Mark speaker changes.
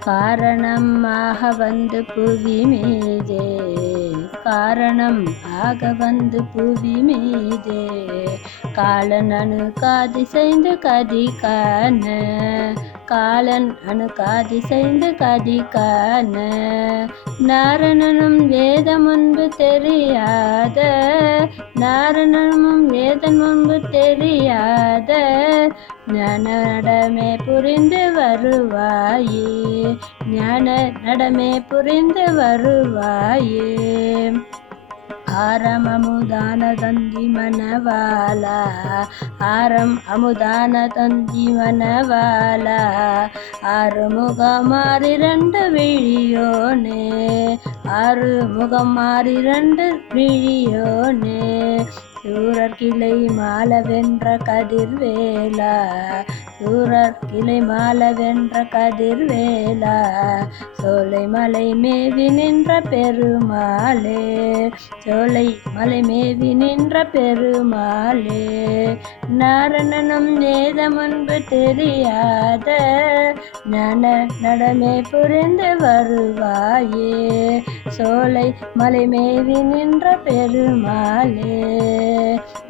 Speaker 1: காரணமாக வந்து புவி மீதே. காரணம் ஆக வந்து புவி மீதே. காலன் அணு காதிசைந்து கதி காண. காலன் அணு காதிசைந்து கதி காண. நாரணனும் வேத முன்பு தெரியாத. நாரணனும் வேதன் முன்பு தெரியாத. ஞான நடமே புரிந்து வருவாயே. ஞான நடமே புரிந்து வருவாயே. ஆரம் அமுதான தந்தி மனவாலா ஆரம் அமுதான தந்தி மனவாலா ஆறு முகமாறி ரெண்டு விழியோனே. ஆறு முகமாறி ரெண்டு விழியோனே. சூரர் கிளை மாலவென்ற கதிர்வேலா சூரர் கிளை மாலவென்ற கதிர்வேலா சோலை மலை மேவி நின்ற பெருமாளே சோலை மலை மேவி நின்ற பெருமாளே நாரணனும் வேத முன்பு தெரியாத நன நடமே புரிந்து வருவாயே சோலை மலை மேவி நின்ற பெருமாளே.